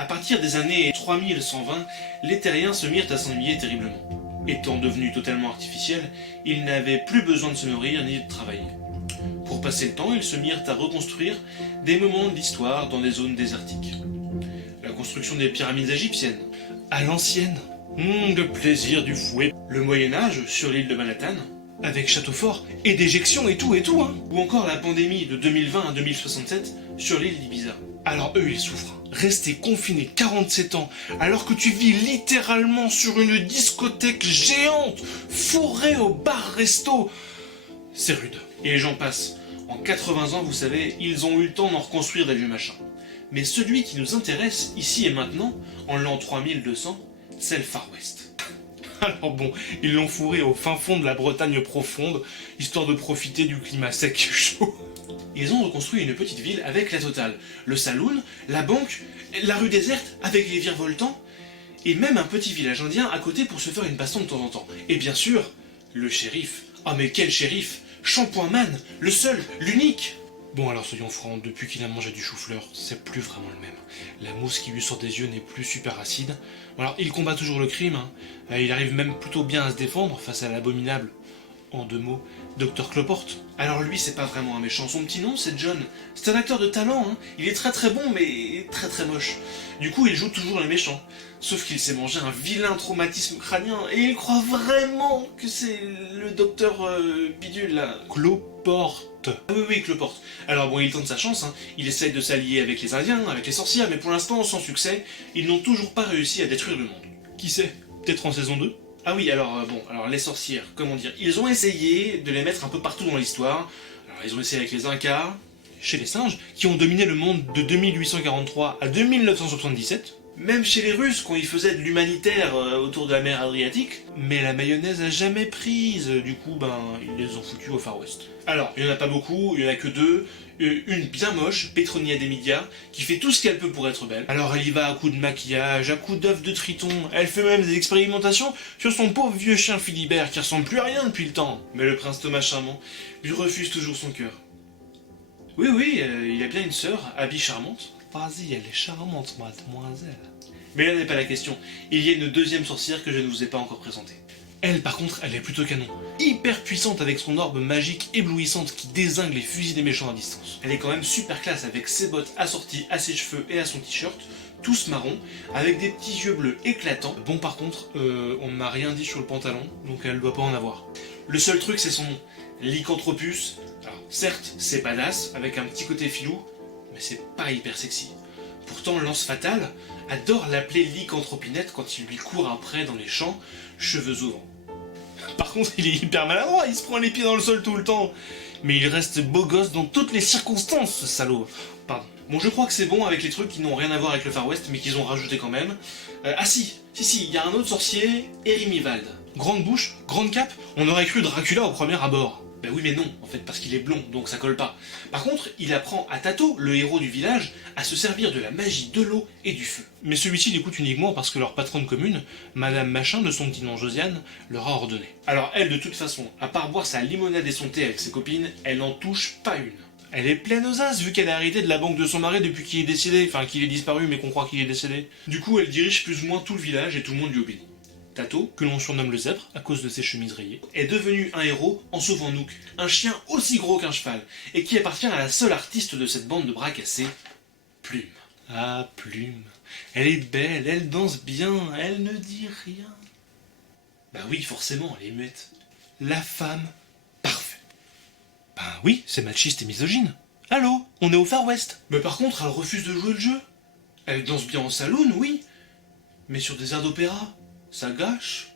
À partir des années 3120, les terriens se mirent à s'ennuyer terriblement. Étant devenus totalement artificiels, ils n'avaient plus besoin de se nourrir ni de travailler. Pour passer le temps, ils se mirent à reconstruire des moments de l'histoire dans des zones désertiques. La construction des pyramides égyptiennes, à l'ancienne, le plaisir du fouet. Le Moyen-Âge sur l'île de Manhattan, avec château fort et déjection et tout, hein. Ou encore la pandémie de 2020 à 2067 sur l'île d'Ibiza. Alors eux, ils souffrent. Rester confiné 47 ans, alors que tu vis littéralement sur une discothèque géante, fourrée au bar-resto, c'est rude. Et les gens passent. En 80 ans, vous savez, ils ont eu le temps d'en reconstruire des vieux machins. Mais celui qui nous intéresse, ici et maintenant, en l'an 3200, c'est le Far West. Alors bon, ils l'ont fourré au fin fond de la Bretagne profonde, histoire de profiter du climat sec et chaud. Ils ont reconstruit une petite ville avec la totale. Le saloon, la banque, la rue déserte avec les virevoltants, et même un petit village indien à côté pour se faire une baston de temps en temps. Et bien sûr, le shérif. Ah mais quel shérif! Shampoing Man, le seul, l'unique. Bon alors soyons francs, depuis qu'il a mangé du chou-fleur, c'est plus vraiment le même. La mousse qui lui sort des yeux n'est plus super acide. Alors il combat toujours le crime, hein. Il arrive même plutôt bien à se défendre face à l'abominable, en deux mots, Dr Cloporte. Alors lui c'est pas vraiment un méchant, son petit nom c'est John. C'est un acteur de talent, hein. Il est très très bon mais très très moche. Du coup il joue toujours les méchants. Sauf qu'il s'est mangé un vilain traumatisme crânien et il croit vraiment que c'est le docteur Bidule là. Cloporte. Ah oui, Cloporte. Alors bon, il tente sa chance, hein. Il essaye de s'allier avec les Indiens, avec les sorcières, mais pour l'instant, sans succès, ils n'ont toujours pas réussi à détruire le monde. Qui sait? Peut-être en saison 2? Ah oui, alors les sorcières, comment dire, ils ont essayé de les mettre un peu partout dans l'histoire. Alors ils ont essayé avec les Incas, chez les singes, qui ont dominé le monde de 2843 à 2977. Même chez les Russes, quand ils faisaient de l'humanitaire autour de la mer Adriatique, mais la mayonnaise a jamais prise, du coup, ils les ont foutus au Far West. Alors, il n'y en a pas beaucoup, il n'y en a que deux. Une bien moche, Petronia Demidia, qui fait tout ce qu'elle peut pour être belle. Alors elle y va à coups de maquillage, à coups d'œufs de triton, elle fait même des expérimentations sur son pauvre vieux chien Philibert qui ressemble plus à rien depuis le temps. Mais le prince Thomas charmant lui refuse toujours son cœur. Oui, il a bien une sœur, Abby charmante. Vas-y, elle est charmante, mademoiselle. Mais là n'est pas la question. Il y a une deuxième sorcière que je ne vous ai pas encore présentée. Elle, par contre, elle est plutôt canon. Hyper puissante avec son orbe magique éblouissante qui dézingue les fusils des méchants à distance. Elle est quand même super classe avec ses bottes assorties à ses cheveux et à son t-shirt, tous marrons, avec des petits yeux bleus éclatants. Bon, par contre, on ne m'a rien dit sur le pantalon, donc elle doit pas en avoir. Le seul truc, c'est son nom. Lycanthropus. Alors, certes, c'est badass, avec un petit côté filou, mais c'est pas hyper sexy. Pourtant, Lance Fatale adore l'appeler Lycanthropinette quand il lui court après dans les champs, cheveux au vent. Par contre, il est hyper maladroit, il se prend les pieds dans le sol tout le temps. Mais il reste beau gosse dans toutes les circonstances, ce salaud. Pardon. Bon, je crois que c'est bon avec les trucs qui n'ont rien à voir avec le Far West, mais qu'ils ont rajouté quand même. Si, il y a un autre sorcier, Erimivald. Grande bouche, grande cape, on aurait cru Dracula au premier abord. Ben oui mais non, en fait, parce qu'il est blond, donc ça colle pas. Par contre, il apprend à Tato, le héros du village, à se servir de la magie de l'eau et du feu. Mais celui-ci l'écoute uniquement parce que leur patronne commune, Madame Machin de son petit nom Josiane, leur a ordonné. Alors elle, de toute façon, à part boire sa limonade et son thé avec ses copines, elle n'en touche pas une. Elle est pleine aux as vu qu'elle a hérité de la banque de son mari depuis qu'il est décédé, enfin qu'il est disparu mais qu'on croit qu'il est décédé. Du coup, elle dirige plus ou moins tout le village et tout le monde lui obéit. Tato, que l'on surnomme le zèbre à cause de ses chemises rayées, est devenu un héros en sauvant Nook, un chien aussi gros qu'un cheval, et qui appartient à la seule artiste de cette bande de bras cassés, Plume. Ah, Plume. Elle est belle, elle danse bien, elle ne dit rien. Bah oui, forcément, elle est muette. La femme parfaite. Bah oui, c'est machiste et misogyne. Allô, on est au Far West. Mais par contre, elle refuse de jouer le jeu. Elle danse bien en saloon, oui, mais sur des airs d'opéra. Ça gâche.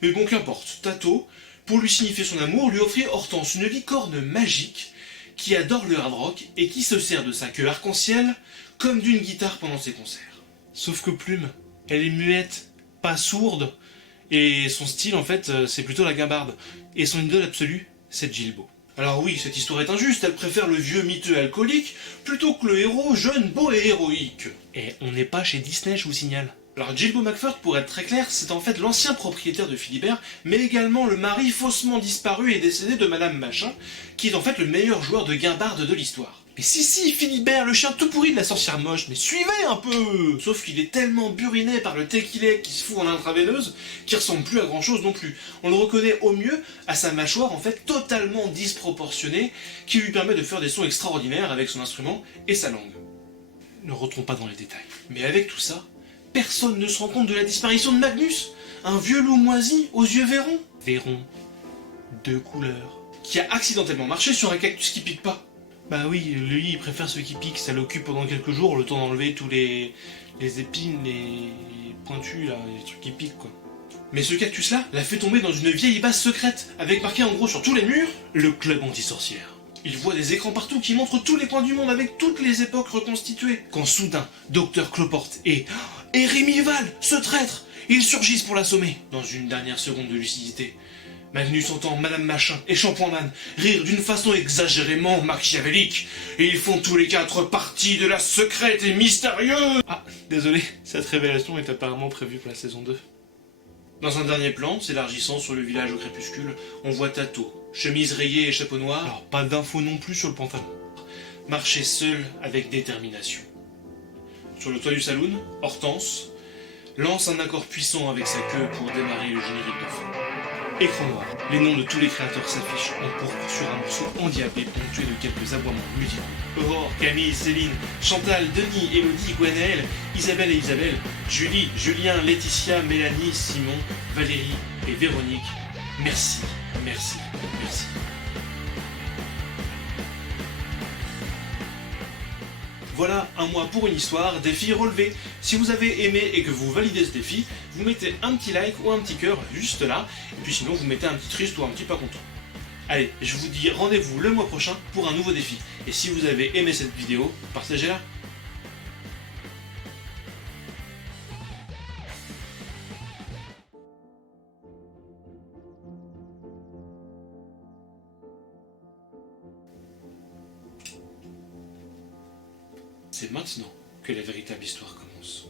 Mais bon, qu'importe, Tato, pour lui signifier son amour, lui offrit Hortense, une licorne magique qui adore le hard rock et qui se sert de sa queue arc-en-ciel comme d'une guitare pendant ses concerts. Sauf que Plume, elle est muette, pas sourde, et son style en fait, c'est plutôt la guimbarde. Et son idole absolue, c'est Gilbo. Alors oui, cette histoire est injuste, elle préfère le vieux miteux alcoolique plutôt que le héros jeune, beau et héroïque. Et on n'est pas chez Disney, je vous signale. Alors Gilbo McFurt, pour être très clair, c'est en fait l'ancien propriétaire de Philibert, mais également le mari faussement disparu et décédé de Madame Machin, qui est en fait le meilleur joueur de guimbarde de l'histoire. Mais si, Philibert, le chien tout pourri de la sorcière moche, mais suivez un peu. Sauf qu'il est tellement buriné par le tequilé qui se fout en intraveineuse, qu'il ressemble plus à grand chose non plus. On le reconnaît au mieux à sa mâchoire en fait totalement disproportionnée, qui lui permet de faire des sons extraordinaires avec son instrument et sa langue. Ne rentrons pas dans les détails. Mais avec tout ça, personne ne se rend compte de la disparition de Magnus, un vieux loup moisi aux yeux verrons, de couleur, qui a accidentellement marché sur un cactus qui pique pas. Bah oui, lui il préfère ceux qui piquent, ça l'occupe pendant quelques jours, le temps d'enlever tous les épines, les pointus là, les trucs qui piquent quoi. Mais ce cactus là l'a fait tomber dans une vieille base secrète, avec marqué en gros sur tous les murs, le club anti-sorcière. Il voit des écrans partout qui montrent tous les coins du monde avec toutes les époques reconstituées. Quand soudain, Docteur Cloporte et Rémi Val, ce traître, ils surgissent pour l'assommer. Dans une dernière seconde de lucidité, Magnus entend Madame Machin et Shampoingman rire d'une façon exagérément machiavélique, et ils font tous les quatre partie de la secrète et mystérieuse. Ah, désolé, cette révélation est apparemment prévue pour la saison 2. Dans un dernier plan, s'élargissant sur le village au crépuscule, on voit Tato, chemise rayée et chapeau noir, alors pas d'infos non plus sur le pantalon, marcher seul avec détermination. Sur le toit du saloon, Hortense lance un accord puissant avec sa queue pour démarrer le générique de fin. Écran noir, les noms de tous les créateurs s'affichent en pourpre sur un morceau endiablé ponctué de quelques aboiements multiples. Aurore, Camille, Céline, Chantal, Denis, Élodie, Gwenaëlle, Isabelle et Isabelle, Julie, Julien, Laetitia, Mélanie, Simon, Valérie et Véronique. Merci, merci, merci. Voilà un mois pour une histoire, défi relevé. Si vous avez aimé et que vous validez ce défi, vous mettez un petit like ou un petit cœur juste là, et puis sinon vous mettez un petit triste ou un petit pas content. Allez, je vous dis rendez-vous le mois prochain pour un nouveau défi. Et si vous avez aimé cette vidéo, partagez-la. C'est maintenant que la véritable histoire commence.